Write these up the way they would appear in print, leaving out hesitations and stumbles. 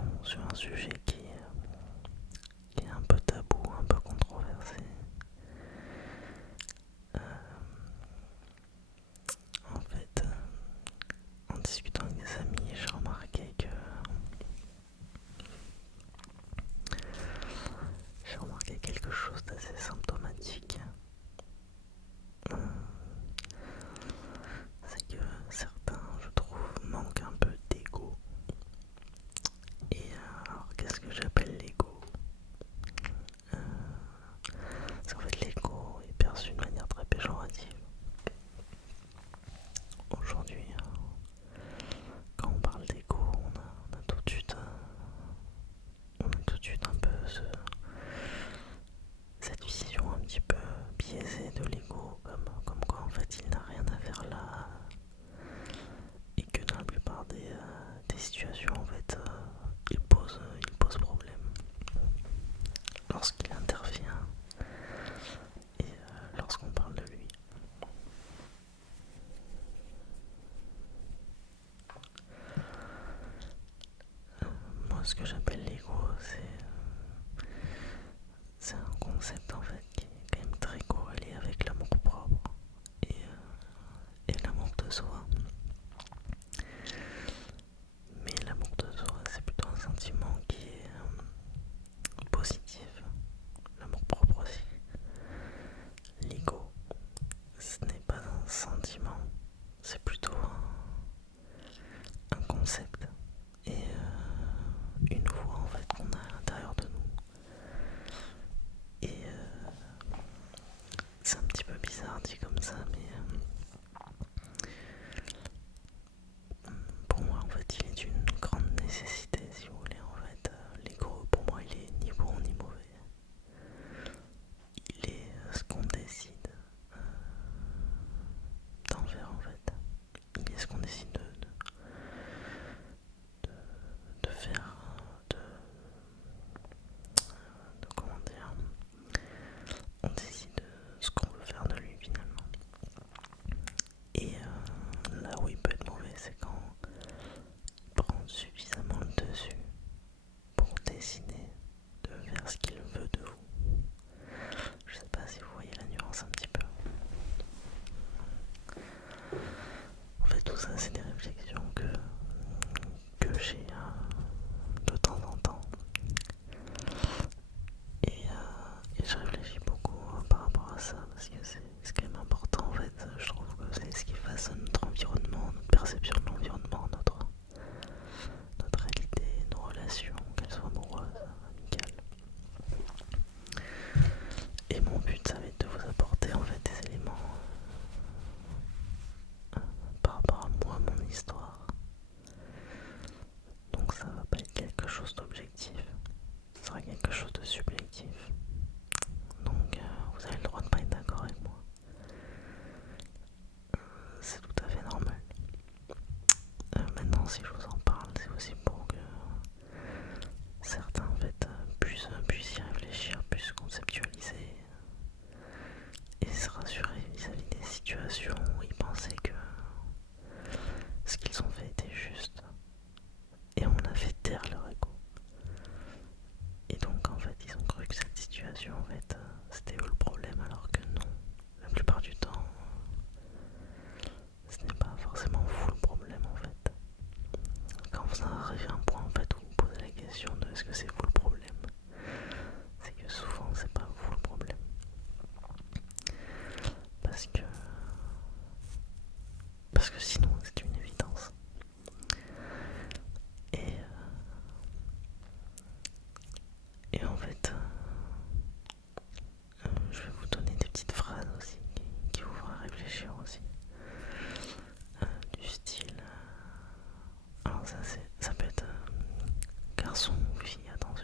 réflexion sur un sujet qui est un peu tabou, un peu controversé. Euh, en fait, en discutant avec des amis, j'ai remarqué quelque chose d'assez symptomatique. Euh, C'est que certains, je trouve, manquent un peu d'ego. Et alors, qu'est-ce que j'appelle l'ego? euh, C'est qu'en fait, l'ego est perçu de manière très péjorative. Aujourd'hui, quand on parle d'ego, on a tout de suite, un peu cette vision un petit peu biaisée de l'ego, comme quoi en fait il n'a rien à faire là, et que dans la plupart des situations en fait il pose problème lorsqu'il intervient et lorsqu'on parle de lui. Moi, ce que j'appelle l'ego, c'est un concept en fait qui est quand même très corrélé avec l'amour propre et l'amour de soi. Mais l'amour de soi, c'est plutôt un sentiment qui est positif. L'amour propre aussi. L'ego, ce n'est pas un sentiment, c'est plutôt un concept et une voix en fait qu'on a à l'intérieur de nous. Et c'est un petit peu bizarre dit comme ça, mais pour moi en fait il est une grande nécessité, si vous voulez. En fait, l'ego pour moi il est ni bon ni mauvais. Il est ce qu'on décide d'en faire en fait. Il est ce qu'on décide de faire, de comment dire, on décide de ce qu'on veut faire de lui finalement. Et là où il peut être mauvais, c'est quand il prend suffisamment le dessus pour décider de faire ce qu'il veut de vous. Je sais pas si vous voyez la nuance un petit peu. En fait, tout ça, c'est des réflexions que j'ai de temps en temps. Et je réfléchis beaucoup par rapport à ça, parce que c'est quand même important en fait. Je trouve que c'est ce qui façonne notre environnement, notre perception de l'environnement, notre réalité, nos relations, qu'elles soient amoureuses, amicales. Et mon but, ça va être de vous apporter en fait des éléments par rapport à moi, mon histoire. Donc ça va pas être quelque chose d'objectif, ce sera quelque chose de subjectif. Donc vous avez le droit de pas être d'accord avec moi. C'est tout à fait normal. Maintenant, si je vous en parle, c'est aussi pour que certains en fait puissent y réfléchir, puissent conceptualiser et se rassurer vis-à-vis des situations où ils pensaient que ce qu'ils ont fait était juste et on a fait taire leur ego. Et donc en fait ils ont cru que cette situation en fait c'était eux le problème, alors que non. La plupart du temps ce n'est pas forcément vous le problème en fait. Quand vous arrivez à un point en fait où vous posez la question de est-ce que c'est vous le problème, c'est que souvent c'est pas vous le problème. Parce que sinon c'est une évidence. Et, et en fait je vais vous donner des petites phrases aussi qui vous feront réfléchir aussi. Du style alors ça peut être garçon ou fille, attention.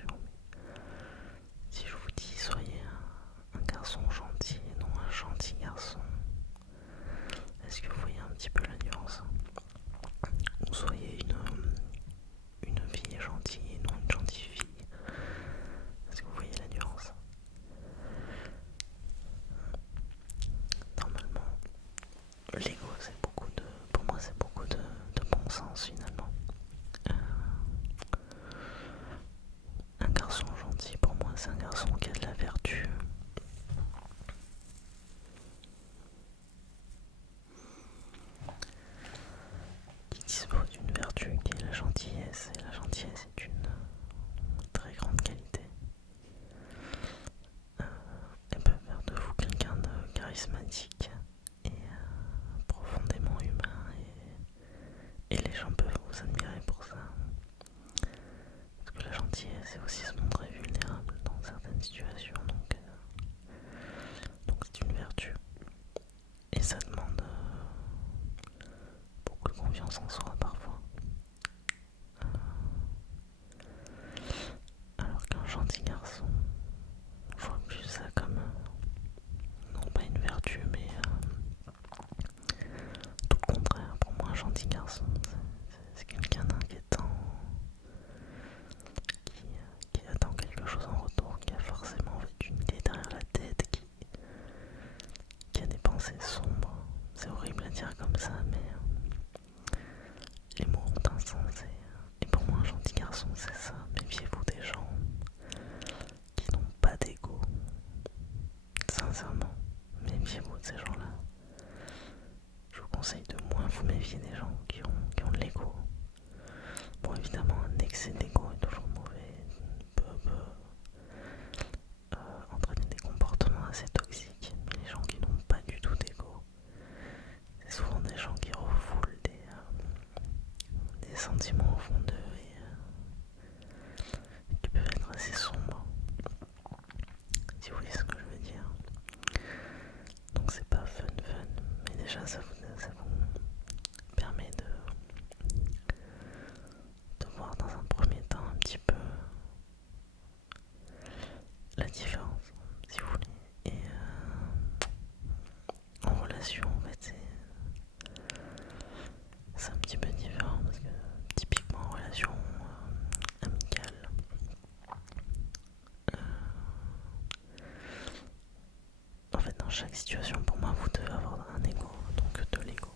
chaque situation, pour moi, vous devez avoir un ego, donc de l'ego.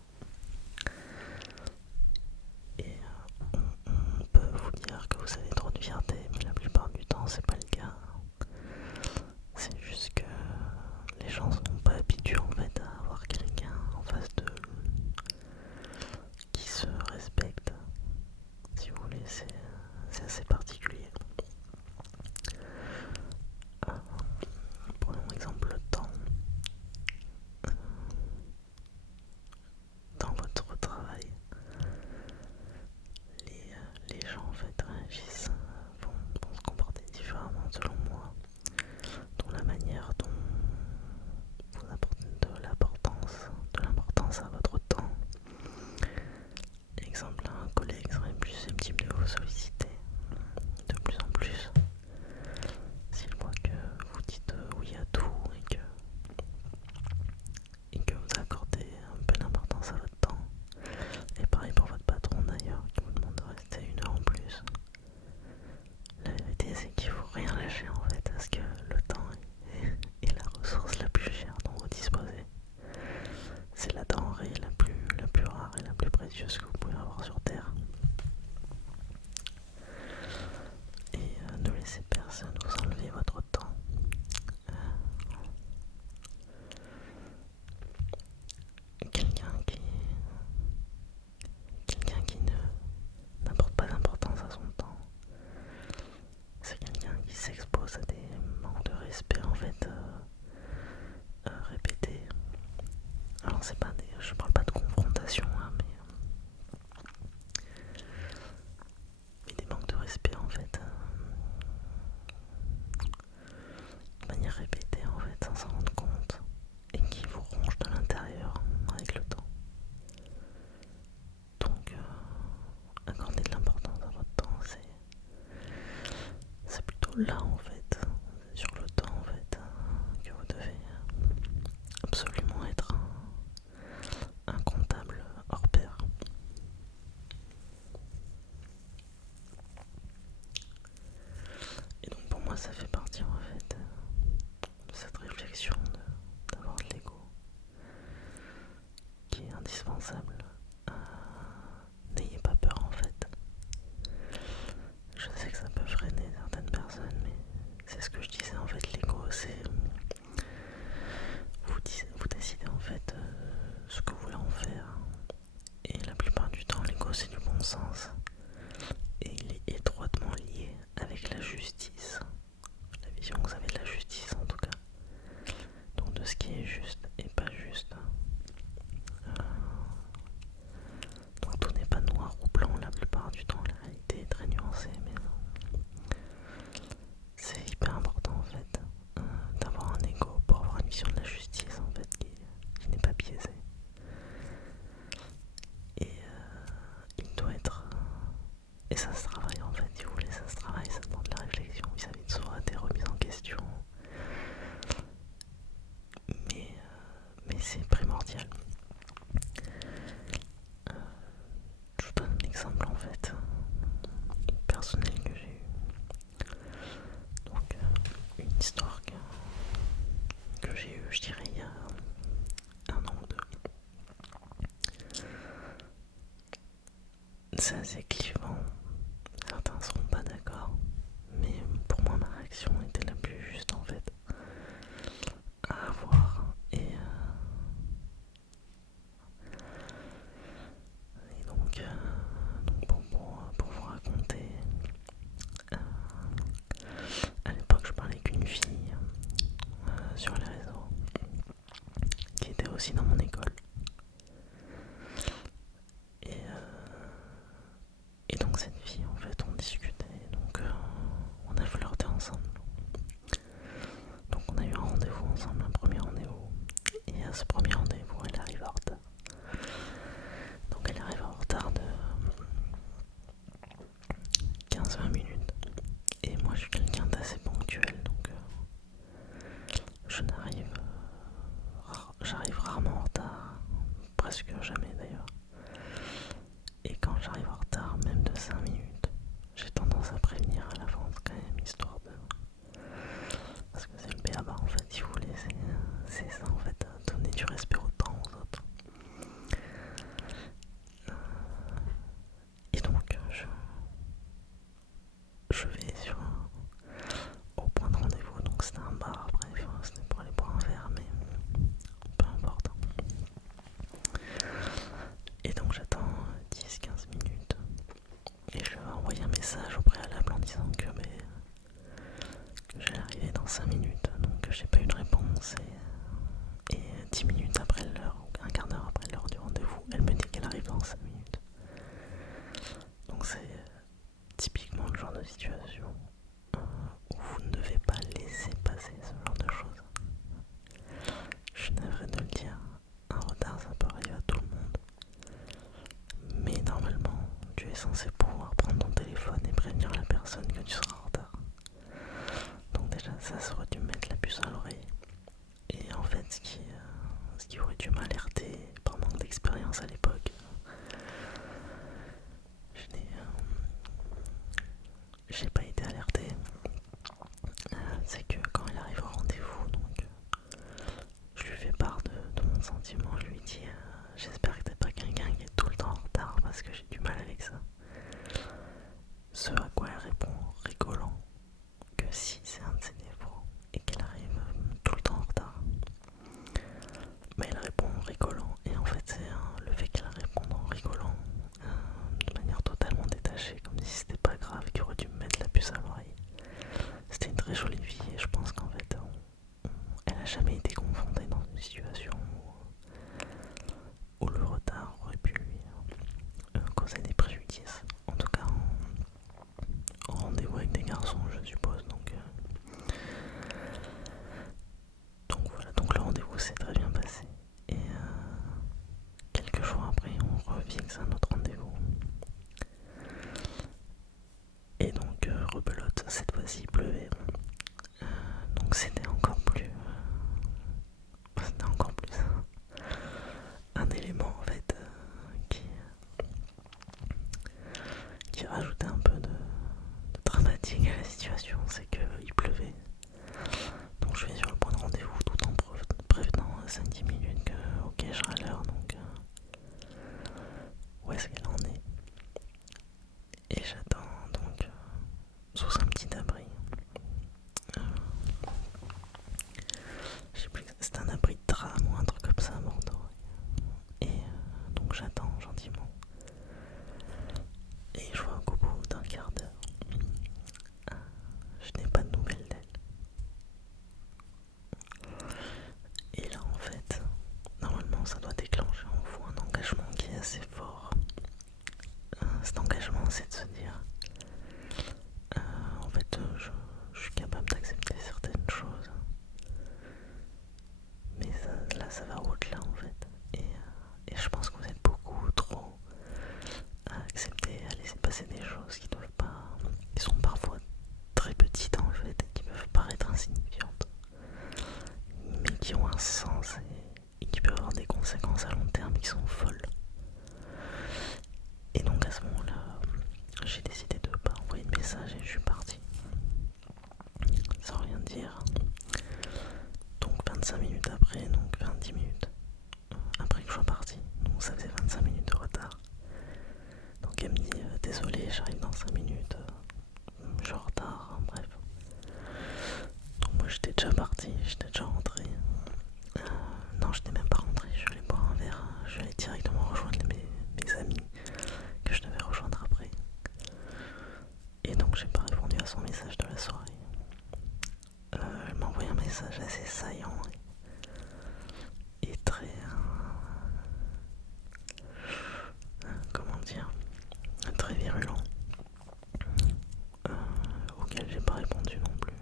Et on peut vous dire que vous avez trop de fierté, mais la plupart du temps, c'est pas le cas. C'est juste que les gens sont pas habitués en fait à avoir quelqu'un en face d'eux qui se respecte. Si vous voulez, c'est assez particulier. Prenons exemple le temps. Dans votre travail, les gens en fait réagissent, vont se comporter différemment selon moi, dans la manière dont vous apportez de l'importance à votre temps. Exemple, un collègue serait plus susceptible de vous solliciter de plus en plus s'il voit que vous dites oui à tout et que vous accordez un peu d'importance à votre temps. Et pareil pour votre patron d'ailleurs, qui vous demande de rester 1 heure en plus. La vérité c'est qu'il faut rien lâcher en fait, parce que le temps est la ressource la plus chère dont vous disposez. C'est la denrée la plus rare et la plus précieuse que vous pouvez avoir sur Terre. Et ne laissez personne vous enlever votre temps. Quelqu'un qui n'apporte pas d'importance à son temps, c'est quelqu'un qui s'expose à des manques de respect en fait répétés. Alors je parle pas de confrontation, hein, mais des manques de respect en fait, de manière répétée en fait, sans s'en rendre compte, et qui vous ronge de l'intérieur avec le temps. Donc accorder de l'importance à votre temps, c'est plutôt là en fait, sur le temps en fait, que vous devez absolument être un comptable hors pair. Et donc pour moi ça fait partie en fait de cette réflexion d'avoir de l'ego qui est indispensable. N'ayez pas peur en fait. Je sais que ça peut freiner certaines personnes, mais c'est ce que je disais en fait, l'ego c'est vous décidez en fait ce que vous voulez en faire, et la plupart du temps l'ego c'est du bon sens et il est étroitement lié avec la justice, la vision que vous avez de la justice en tout cas, donc de ce qui est juste et pas juste. Donc tout n'est pas noir ou blanc la plupart du temps, la réalité est très nuancée, mais c'est hyper important en fait d'avoir un ego pour avoir une vision de la justice en fait qui n'est pas biaisée. Et il doit être... et ça se travaille en fait, si vous voulez, ça se travaille, ça demande de la réflexion vis-à-vis de soi, des remises en question. Mais c'est primordial. Je vous donne un exemple en fait personnel que j'ai eu. Donc une histoire que j'ai eue, je dirais, il y a 1 an ou 2. C'est assez clivant, certains ne seront pas d'accord, mais pour moi ma réaction était la plus juste en fait à avoir. Et donc pour vous raconter, à l'époque je parlais qu'une fille sur les réseaux qui était aussi dans mon école. Et censé pouvoir prendre ton téléphone et prévenir la personne que tu seras en retard. Donc déjà ça aurait dû me mettre la puce à l'oreille. Et en fait ce qui aurait dû m'alerter par manque d'expérience à l'époque, j'ai pas été alerté. C'est que quand il arrive au rendez-vous, donc je lui fais part de mon sentiment, je lui dis j'espère que t'es pas quelqu'un qui est tout le temps en retard parce que j'ai du mal avec ça. Ce à quoi elle répond rigolant que si c'est un de ses défauts et qu'elle arrive tout le temps en retard. Mais elle répond en rigolant, et en fait c'est le fait qu'elle réponde en rigolant de manière totalement détachée, comme si c'était pas grave, qui aurait dû me mettre la puce à l'oreille. C'était une très jolie fille et je pense qu'en fait elle a jamais été confrontée dans une situation où le retard aurait pu lui causer des préjudices. En tout cas en rendez-vous avec des garçons, je suppose. Donc voilà, donc le rendez-vous s'est très bien passé. Et quelques jours après, on refixe un autre rendez-vous. Et donc rebelote, cette fois-ci il pleuvait. Donc c'était encore plus un élément en fait qui rajoutait un peu de dramatique à la situation, c'est qu'il pleuvait. Donc je vais sur le point de rendez-vous tout en prévenant 5-10 minutes que ok je serai à l'heure, donc où est-ce qu'elle en est. Et j'attends donc sous un petit abri. Je sais plus, c'est un abri de tram ou un truc comme ça à Bordeaux. Et donc j'attends gentiment. Et je vois qu'au bout d'un quart d'heure, je n'ai pas de nouvelles d'elle. Et là en fait, normalement ça doit déclencher en vous un engagement qui est assez fort. Cet engagement c'est de se dire en fait je suis capable d'accepter certaines choses, mais là ça va au-delà en fait. Et je pense que vous êtes beaucoup trop à accepter, à laisser passer des choses qui doivent pas, qui sont parfois très petites en fait, et qui peuvent paraître insignifiantes, mais qui ont un sens et qui peuvent avoir des conséquences à long terme qui sont folles. Et donc à ce moment-là, j'ai décidé de pas envoyer de message et je suis parti. Sans rien dire. Donc 25 minutes après, donc 20 minutes après que je sois parti, donc ça faisait 25 minutes de retard. Donc elle me dit désolé, j'arrive dans 5 minutes, je suis en retard, bref. Donc moi j'étais déjà parti, j'étais déjà rentré. Non, j'étais même pas rentré, je suis allé boire un verre, je suis allé directement rejoindre mes amis que je devais rejoindre après. Et donc j'ai pas répondu à son message de la soirée. Elle m'a envoyé un message assez saillant et très comment dire, très virulent, auquel j'ai pas répondu non plus.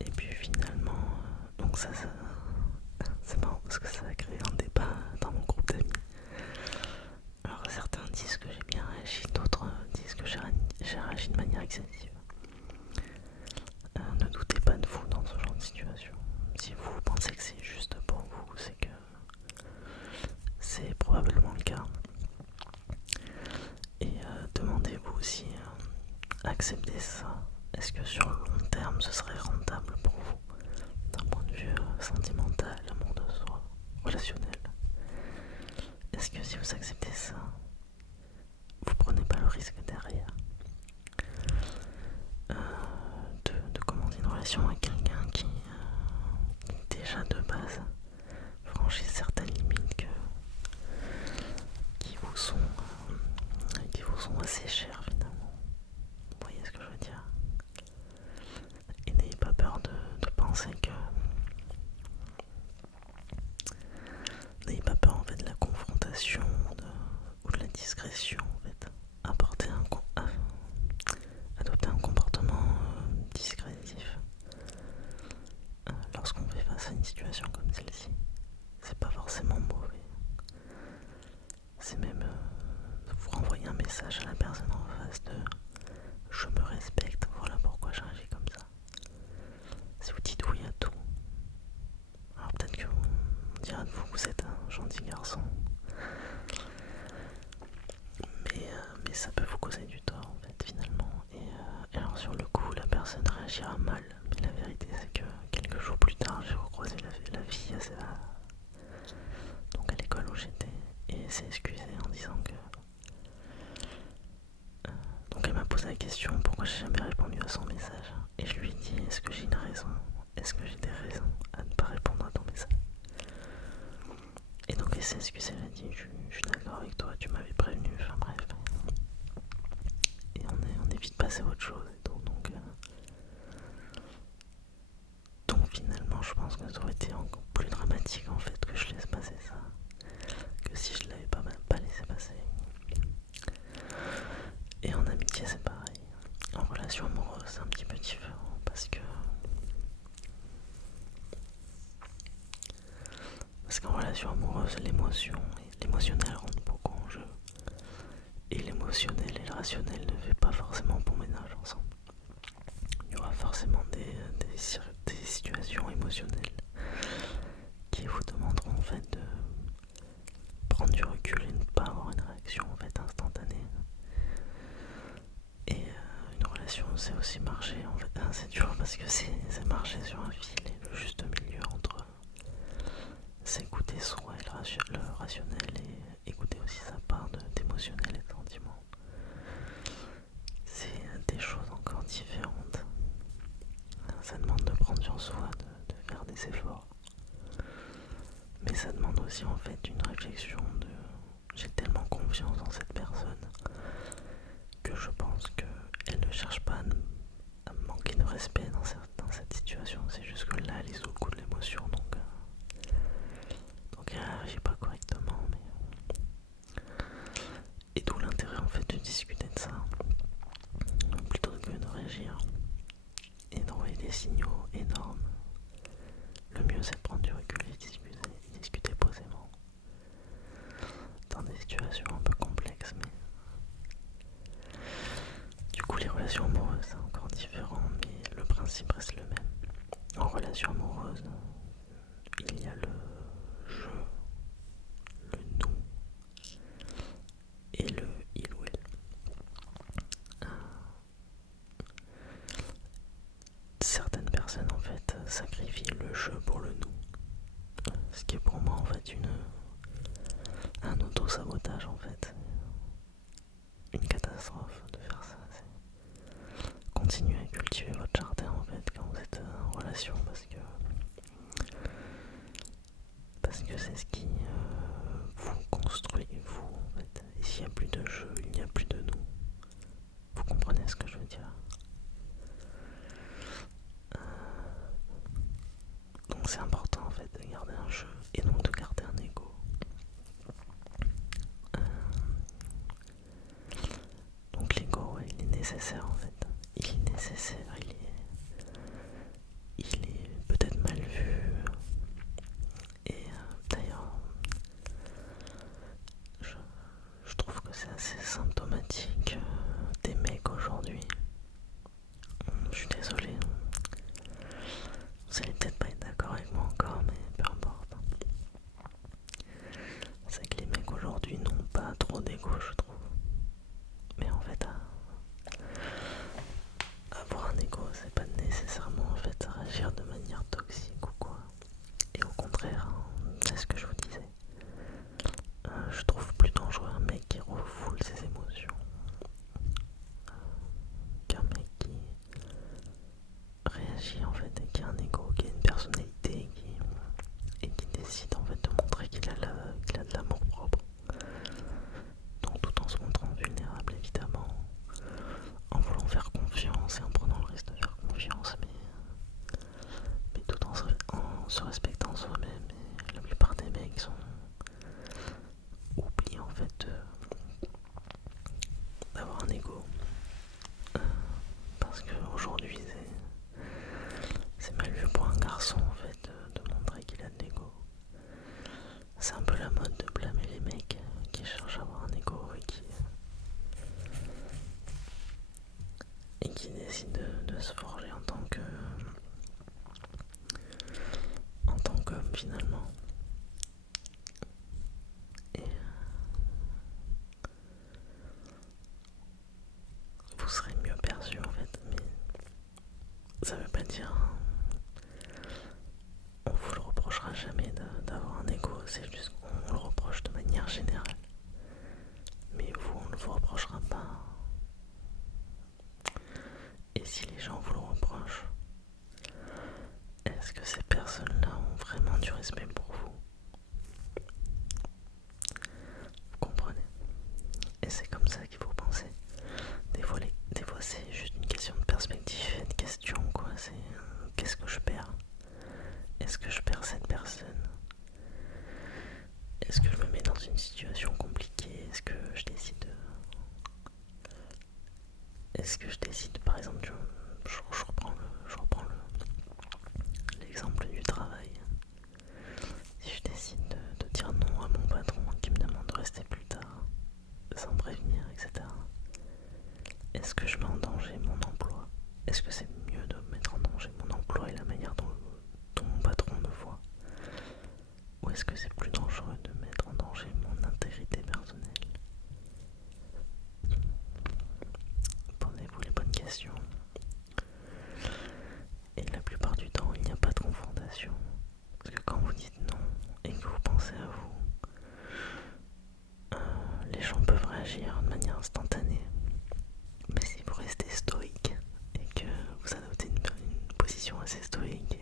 Et puis finalement, donc ça c'est marrant parce que ça a créé un débat dans mon groupe d'amis. Alors certains disent que j'ai bien réagi, d'autres disent que j'ai réagi de manière excessive. Ne doutez pas de vous dans ce genre de situation. Si vous pensez que c'est juste pour vous, c'est que c'est probablement le cas. Et demandez-vous si accepter ça, est-ce que sur le long terme ce serait rentable pour vous d'un point de vue sentimental, amour de soi, relationnel. Est-ce que si vous acceptez ça, vous prenez pas le risque derrière de commencer une relation avec quelqu'un qui déjà de base franchit certaines limites qui vous sont assez chères finalement. Vous voyez ce que je veux dire? Et n'ayez pas peur de penser que n'ayez pas peur en fait de la confrontation ou de la discrétion en fait. Adopter un comportement discrétif personne réagira mal, mais la vérité c'est que quelques jours plus tard j'ai recroisé la fille donc à l'école où j'étais, et elle s'est excusée en disant que donc elle m'a posé la question pourquoi j'ai jamais répondu à son message, et je lui ai dit est-ce que j'ai une raison, est-ce que j'ai des raisons à ne pas répondre à ton message. Et donc elle s'est excusée, elle a dit je suis d'accord avec toi, tu m'avais prévenu, enfin bref. Et on est vite passé à autre chose et tout, donc finalement je pense que ça aurait été encore plus dramatique en fait que je laisse passer ça, que si je l'avais pas laissé passer. Et en amitié c'est pareil. En relation amoureuse c'est un petit peu différent parce qu'en relation amoureuse l'émotionnel rentre beaucoup en jeu. Et l'émotionnel et le rationnel ne fait pas forcément bon ménage ensemble. Il y aura forcément des situations émotionnelles qui vous demanderont en fait de prendre du recul et ne pas avoir une réaction en fait instantanée. Et une relation c'est aussi marcher en fait, c'est dur parce que c'est marcher sur un fil et le juste milieu entre s'écouter soi et le rationnel, et écouter aussi sa part d'émotionnel et de sentiment. C'est des choses encore différentes. Ça demande de prendre sur soi, de faire des efforts. Mais ça demande aussi en fait une réflexion de j'ai tellement confiance en cette personne que je pense qu'elle ne cherche pas à me manquer de respect dans cette situation. C'est juste que là elle est sous le coup de l'émotion, donc elle réagit pas correctement. Et d'où l'intérêt en fait de discuter de ça plutôt que de réagir et d'envoyer des signaux énormes. Le mieux c'est de prendre du recul et discuter posément dans des situations un peu complexes. Mais du coup les relations amoureuses c'est encore différent, mais le principe reste le même. En relation amoureuse il y a le je, le nous et le il ou elle. Certaines personnes en fait sacrifient le je pour le nous, ce qui est pour moi en fait un auto-sabotage en fait, une catastrophe de faire ça. Continuez à cultiver votre jardin en fait quand vous êtes en relation, parce que c'est ce qui vous construit vous en fait. Et s'il n'y a plus de jeu, il n'y a plus de nous. Vous comprenez ce que je veux dire? Donc c'est important en fait de garder un jeu et donc de garder un ego. Donc l'ego, ouais, il est nécessaire en fait. Il est nécessaire, il est peut-être mal vu. Et d'ailleurs, je trouve que c'est assez symptomatique des mecs aujourd'hui. Je suis désolé, vous allez peut-être pas être d'accord avec moi encore, mais peu importe. C'est que les mecs aujourd'hui n'ont pas trop d'ego, je trouve. Mais en fait, avoir un ego, c'est pas nécessairement en fait réagir de manière toxique ou quoi. Et au contraire, c'est ce que je vous disais. Je trouve plus dangereux un mec qui refoule ses émotions qu'un mec qui réagit en fait et qui a un ego, qui a une personnalité et qui décide en fait de montrer qu'il a de l'amour propre. Donc tout en se montrant vulnérable évidemment, en voulant faire confiance et en prenant le risque de faire confiance, mais tout en se respectant soi-même. Et la plupart des mecs oublient en fait d'avoir un ego, parce qu'aujourd'hui c'est mal vu pour un garçon en fait de montrer qu'il a de l'ego. C'est un peu la mode de blâmer les mecs qui cherchent à avoir un ego et qui décident de se forger en tant qu'homme finalement. Et vous serez mieux perçu en fait, mais décide, par exemple, je reprends l'exemple du travail. Si je décide de dire non à mon patron qui me demande de rester plus tard, sans prévenir, etc., est-ce que je mets en danger mon emploi? Est-ce que c'est mieux de mettre en danger mon emploi et la manière dont mon patron me voit? Ou est-ce que c'est plus dangereux de mettre en danger mon intégrité personnelle? Posez-vous les bonnes questions. Et la plupart du temps, il n'y a pas de confrontation. Parce que quand vous dites non et que vous pensez à vous, les gens peuvent réagir de manière instantanée. Mais si vous restez stoïque et que vous adoptez une position assez stoïque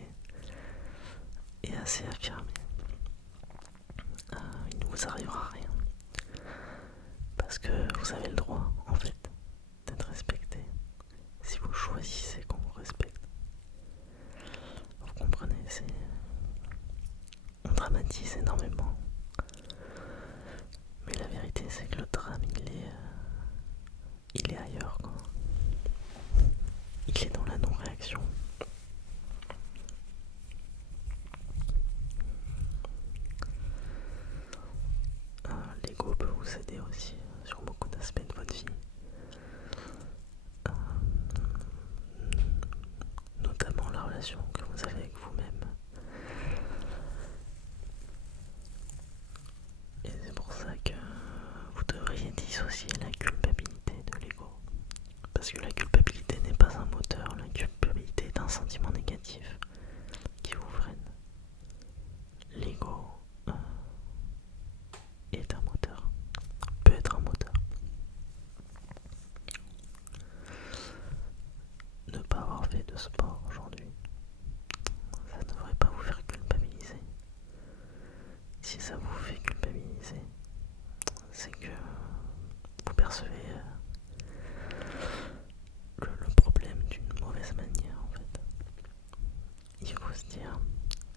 et assez affirmée, il ne vous arrivera rien. Parce que vous avez le droit, en fait, d'être respecté si vous choisissez qu'on vous respecte. Vous comprenez, on dramatise énormément. Mais la vérité, c'est que le drame, il est ailleurs, quoi. Il est dans la non-réaction. L'ego peut vous aider aussi sur beaucoup d'aspects de votre vie. Notamment la relation que vous avez avec vous-même. Et c'est pour ça que vous devriez dissocier la culpabilité de l'ego. Parce que la culpabilité n'est pas un moteur, la culpabilité est un sentiment négatif qui vous freine. L'ego est un moteur, peut être un moteur. Ne pas avoir fait de sport aujourd'hui, ça ne devrait pas vous faire culpabiliser. Si ça vous fait culpabiliser, c'est que vous percevez le problème d'une mauvaise manière en fait. Il faut se dire,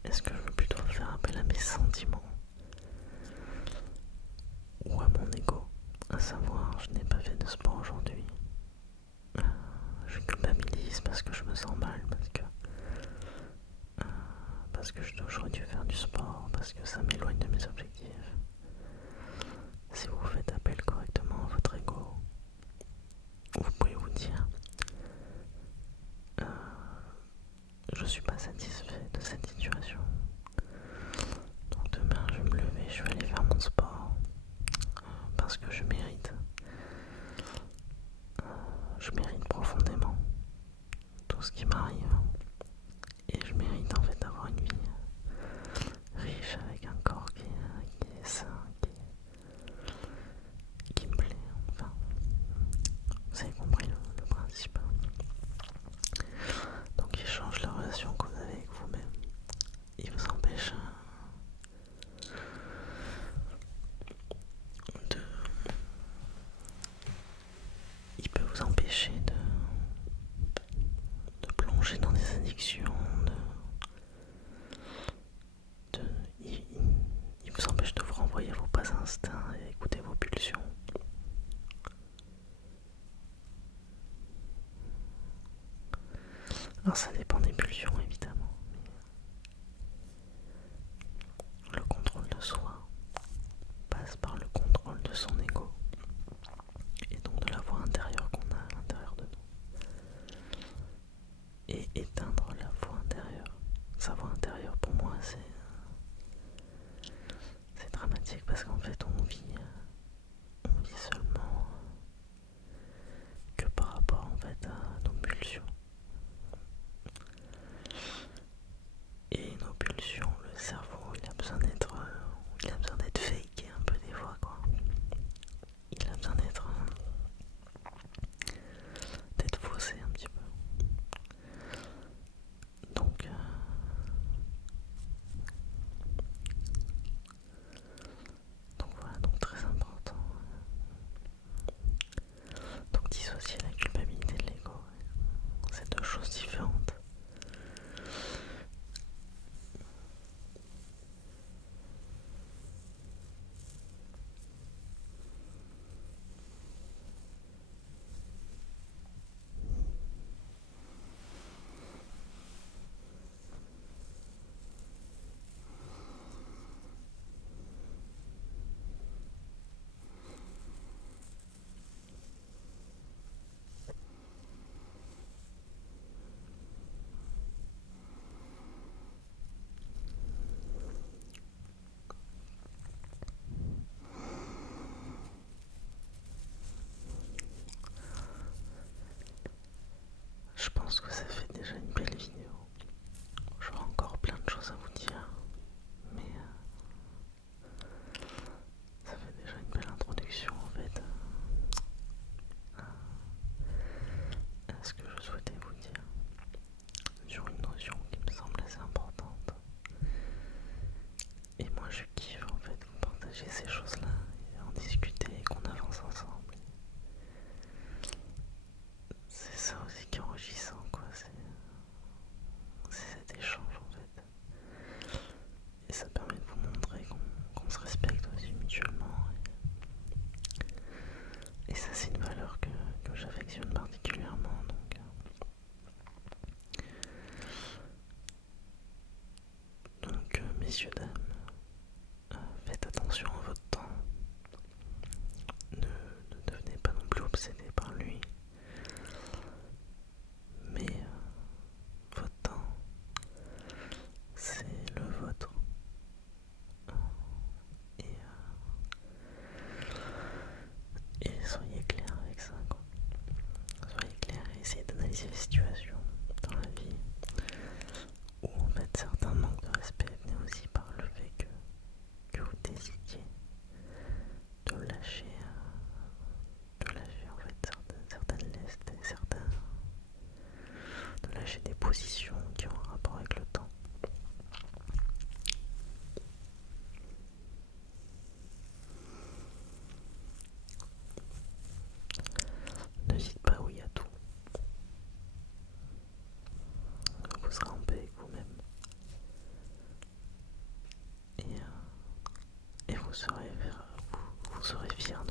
est-ce que je veux plutôt faire appel à mes sentiments ou à mon ego? À savoir, je n'ai pas fait de sport aujourd'hui. Je culpabilise parce que je me sens mal, parce que j'aurais dû faire du sport, parce que ça m'éloigne de mes objectifs. Si vous faites appel correctement à votre ego, vous pouvez vous dire je suis pas satisfait de cette situation. Donc demain je vais me lever, je vais aller faire mon sport parce que je mérite. Je mérite profondément tout ce qui m'arrive et je mérite en fait d'avoir une vie riche avec un corps qui est sain, qui me plaît. Enfin, vous avez compris le principe. Donc il change la relation que vous avez avec vous-même. Il vous empêche de... Il peut vous empêcher de plonger dans des addictions, il vous empêche de vous renvoyer vos pas instincts et écouter vos pulsions. Alors ça dépend des pulsions évidemment, mais le contrôle de soi passe par le contrôle de son ego et donc de la voix intérieure qu'on a à l'intérieur de nous. Et éteindre la voix intérieure. Sa voix intérieure pour moi c'est dramatique parce qu'en fait on vit seulement que par rapport en fait à nos pulsions. Et nos pulsions, le cerveau, il a besoin d'être fake un peu des fois quoi. Il a besoin d'être faussé un petit peu. Donc voilà, donc très important. Donc dissocier la culpabilité de l'ego, c'est deux choses différentes. vous serez fiers